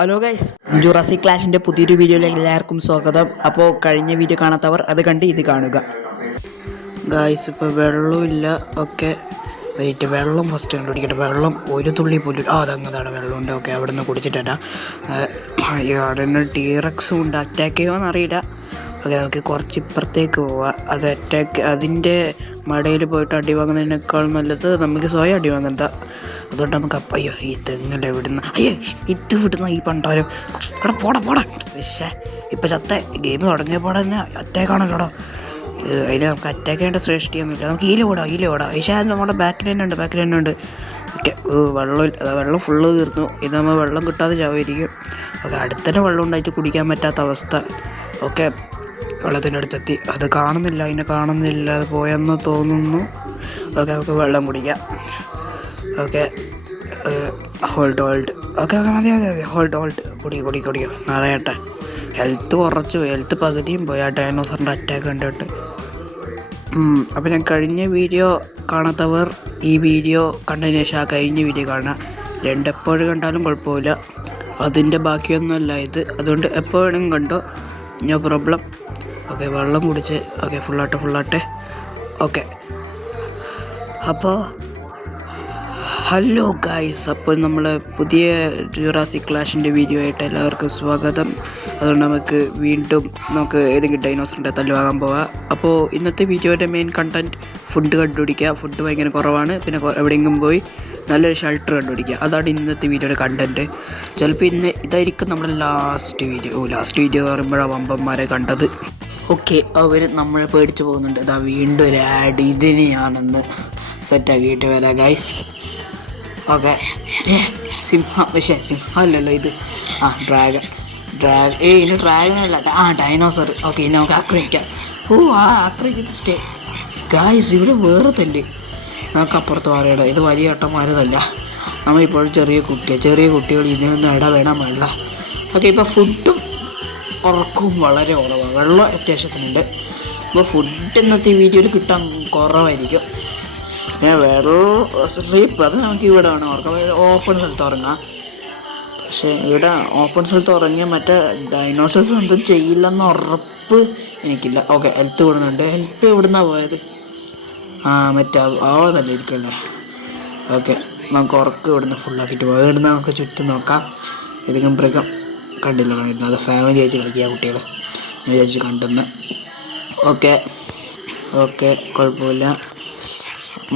Hello guys, Jurassic ക്ലാഷിൻ്റെ പുതിയൊരു വീഡിയോയിലേക്ക് എല്ലാവർക്കും സ്വാഗതം. അപ്പോൾ കഴിഞ്ഞ വീഡിയോ കാണാത്തവർ അത് കണ്ട് ഇത് കാണുക. ഗൈസ്, ഇപ്പോൾ വെള്ളമില്ല. ഓക്കെ, വെയിറ്റ്, വെള്ളം ഫസ്റ്റ് കണ്ടുപിടിക്കട്ടെ. വെള്ളം ഒരു തുള്ളി പോലും അതങ്ങതാണ് വെള്ളമുണ്ട്. ഓക്കെ, അവിടെ നിന്ന് കുടിച്ചിട്ടല്ല. അവിടെ നിന്ന് ടീറക്സും ഉണ്ട്. അറ്റാക്ക് ചെയ്യുമോയെന്ന് അറിയില്ല. ഓക്കെ, നമുക്ക് കുറച്ച് ഇപ്പുറത്തേക്ക് പോവാം. അത് അറ്റാക്ക് അതിൻ്റെ മടയിൽ പോയിട്ട് അടി വാങ്ങുന്നതിനേക്കാൾ നല്ലത് നമുക്ക് സ്വയം അടി വാങ്ങുന്നതാ. അതുകൊണ്ട് നമുക്ക് അയ്യോ ഈ തെങ്ങല്ലേ വിടുന്ന, അയ്യോ ഇത് വിടുന്ന ഈ പണ്ടാരം ഇവിടെ പോടാ. പക്ഷേ ഇപ്പം ചത്ത ഗെയിം തുടങ്ങിയപ്പോൾ തന്നെ അറ്റാക്കാണല്ലോടോ. അതിൽ നമുക്ക് അറ്റാക്ക് ചെയ്യേണ്ട ശ്രേഷ്ഠിയൊന്നുമില്ല. നമുക്ക് ഈല ഓടാം. പക്ഷേ അത് നമ്മുടെ ബാക്കിൽ തന്നെ ഉണ്ട്. ഓക്കെ, വെള്ളം ഫുള്ള് തീർന്നു. ഇത് നമ്മൾ വെള്ളം കിട്ടാതെ ചാവായിരിക്കും. ഓക്കെ, അടുത്തന്നെ വെള്ളം ഉണ്ടായിട്ട് കുടിക്കാൻ പറ്റാത്ത അവസ്ഥ. ഓക്കെ, വെള്ളത്തിൻ്റെ അടുത്തെത്തി. അത് കാണുന്നില്ല, അത് പോയെന്ന് തോന്നുന്നു. ഓക്കെ, നമുക്ക് വെള്ളം കുടിക്കാം. ഓക്കെ, ഹോൾഡ് ഓക്കെ മതി ഹോൾഡ് കുടിയോ നിറയട്ടെ. ഹെൽത്ത് പകുതിയും പോയി ആ ഡൈനോസറിൻ്റെ അറ്റാക്ക് കണ്ടിട്ട്. അപ്പോൾ ഞാൻ കഴിഞ്ഞ വീഡിയോ കാണാത്തവർ ഈ വീഡിയോ കണ്ടതിന് ശേഷം ആ കഴിഞ്ഞ വീഡിയോ കാണാം. എപ്പോഴും കണ്ടാലും കുഴപ്പമില്ല. അതിൻ്റെ ബാക്കിയൊന്നുമല്ല ഇത്. അതുകൊണ്ട് എപ്പോൾ വേണമെങ്കിലും കണ്ടോ, നോ പ്രോബ്ലം. ഓക്കെ, വെള്ളം കുടിച്ച്. ഓക്കെ, ഫുള്ളാട്ടെ. ഓക്കെ, അപ്പോൾ ഹലോ ഗൈസ്, അപ്പോൾ നമ്മൾ പുതിയ ജുറാസിക് ക്ലാഷിൻ്റെ വീഡിയോ ആയിട്ട് എല്ലാവർക്കും സ്വാഗതം. അതുകൊണ്ട് നമുക്ക് ഏതെങ്കിലും ഡൈനോസറിൻ്റെ തല്ല് വാങ്ങാൻ പോകാം. അപ്പോൾ ഇന്നത്തെ വീഡിയോയുടെ മെയിൻ കണ്ടൻറ്റ് ഫുഡ് കണ്ടുപിടിക്കുക. ഫുഡ് ഭയങ്കര കുറവാണ്. പിന്നെ എവിടെയെങ്കിലും പോയി നല്ലൊരു ഷെൽട്ടർ കണ്ടുപിടിക്കുക. അതാണ് ഇന്നത്തെ വീഡിയോയുടെ കണ്ടൻറ്റ്. ചിലപ്പോൾ ഇതായിരിക്കും നമ്മുടെ ലാസ്റ്റ് വീഡിയോ എന്ന് പറയുമ്പോഴാണ് വമ്പന്മാരെ കണ്ടത്. ഓക്കെ, അവർ നമ്മളെ പേടിച്ച് പോകുന്നുണ്ട്. ഇതാ വീണ്ടും ഒരു ആഡ്. ഇതിന് ഞാനൊന്ന് സെറ്റാക്കിയിട്ട് വരാം ഗൈസ്. ഓക്കെ, സിംഹമല്ലല്ലോ ഇത്. ഡ്രാഗൺ ഇത് ഡ്രാഗനല്ല, ഡൈനോസർ. ഓക്കെ, ഇനി നമുക്ക് ആക്രമിക്കാം. ആക്രമിക്കുന്നത് സ്റ്റേ ഗായ്സ്. ഇവിടെ വേറെ തല്ല് നമുക്ക് അപ്പുറത്ത് പറയണം. ഇത് വലിയ ഏട്ടന്മാരതല്ല. നമ്മളിപ്പോഴും ചെറിയ കുട്ടികൾ ഇതിനൊന്നും ഇടവേണം വേണ്ട. ഓക്കെ, ഇപ്പോൾ ഫുഡും ഉറക്കവും വളരെ കുറവാണ്. വെള്ളം അത്യാവശ്യത്തിനുണ്ട്. ഇപ്പോൾ ഫുഡ് ഇന്നത്തെ വീഡിയോയിൽ കിട്ടാൻ കുറവായിരിക്കും. പിന്നെ സ്ലീപ്പ് അത് നമുക്ക് ഇവിടെ വേണം ഉറക്കം. ഓപ്പൺ സ്ഥലത്ത് ഉറങ്ങാം. പക്ഷേ ഇവിടെ ഓപ്പൺ സ്ഥലത്ത് ഉറങ്ങിയാൽ മറ്റേ ഡൈനോസേഴ്സ് ഒന്നും ചെയ്യില്ലെന്ന് ഉറപ്പ് എനിക്കില്ല. ഓക്കെ, ഹെൽത്ത് വിടുന്നുണ്ട്. ഹെൽത്ത് എവിടുന്നാണ് പോയത്? മറ്റേ അവൾ തന്നെ ഇരിക്കല്ലേ. ഓക്കെ, നമുക്ക് ഉറക്കം ഇവിടുന്ന് ഫുള്ളാക്കിയിട്ട് പോകാം. ഇവിടുന്ന് നമുക്ക് ചുറ്റും നോക്കാം. ഏതെങ്കിലും മൃഗം കണ്ടിരുന്നു. അത് ഫാമിലി ആയിട്ട് കളിക്കുക കുട്ടികൾ. ഞാൻ വിചാരിച്ച് കണ്ടെന്ന്. ഓക്കെ, കുഴപ്പമില്ല,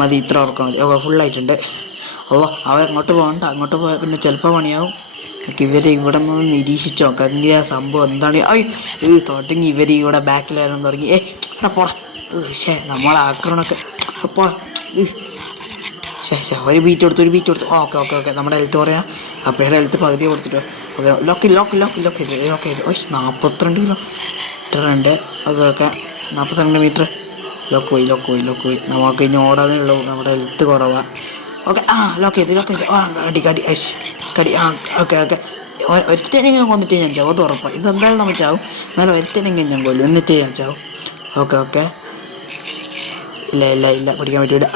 മതി. ഇത്ര ഉറക്കം മതി. ഫുള്ളായിട്ടുണ്ട്. അവർ അങ്ങോട്ട് പോയാൽ പിന്നെ ചിലപ്പോൾ പണിയാവും. ഇവർ ഇവിടെ നിന്ന് നിരീക്ഷിച്ച് നോക്കാം. എങ്കിൽ ആ സംഭവം എന്താണ്. തുടങ്ങി ഇവർ ഇവിടെ ബാക്കിൽ വരാൻ തുടങ്ങി. പോടാ. നമ്മളെ ആക്രമണമൊക്കെ ഒരു ബീറ്റ് കൊടുത്തു. ഓക്കെ, നമ്മുടെ ഹെൽത്ത് പറയാം. അപ്പോഴേ ഹെൽത്ത് പകുതി കൊടുത്തിട്ടോ. ഓക്കെ, ലോക്ക് 42 കിലോമീറ്റർ ഉണ്ട്. Okay, 40 centimetre. ലോക്ക് പോയി. നമുക്ക് ഇനി ഓടാനേ ഉള്ളൂ. നമ്മുടെ ഹെൽത്ത് കുറവാണ്. ഓക്കെ, ലോക്ക് ചെയ്ത് കടി. ഓക്കെ, ഒരുത്തനെങ്കിലും കൊന്നിട്ട് ഞാൻ ചാവും. അത് ഉറപ്പാണ്. ഇതെന്തായാലും നമ്മൾ ചാവും. എന്നാലും ഒരുത്തനെങ്കിലും ഞാൻ കൊല്ലും, എന്നിട്ട് ഞാൻ ചാവും. ഓക്കെ, ഇല്ല പിടിക്കാൻ പറ്റൂല.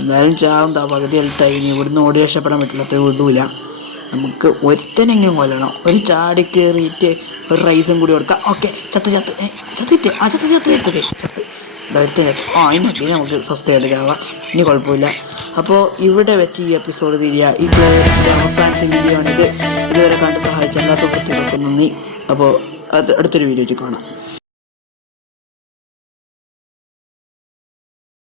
എന്തായാലും ചാവും. പകുതി ഹെൽത്തായി. ഇനി ഇവിടുന്ന് ഓടി രക്ഷപ്പെടാൻ പറ്റില്ല. അപ്പോൾ വിടൂല. നമുക്ക് ഒരുത്തനെങ്കിലും കൊല്ലണം. ഒരു ചാടി കയറിയിട്ട് ഒരു റൈസും കൂടി കൊടുക്കാം. ഓക്കെ, ചത്ത് അതിനൊക്കെ നമുക്ക് സ്വസ്ഥമായിട്ട് ചാവാം. ഇനി കുഴപ്പമില്ല. അപ്പോൾ ഇവിടെ വെച്ച് ഈ എപ്പിസോഡ് തിരിയുക. ഇത് അവസാനത്തെ വീഡിയോ ആണിത്. ഇതുവരെ കണ്ട് സഹായിച്ച എല്ലാ സുഹൃത്തുക്കൾക്കും നന്ദി. അപ്പോൾ അടുത്തൊരു വീഡിയോയിൽ കാണാം.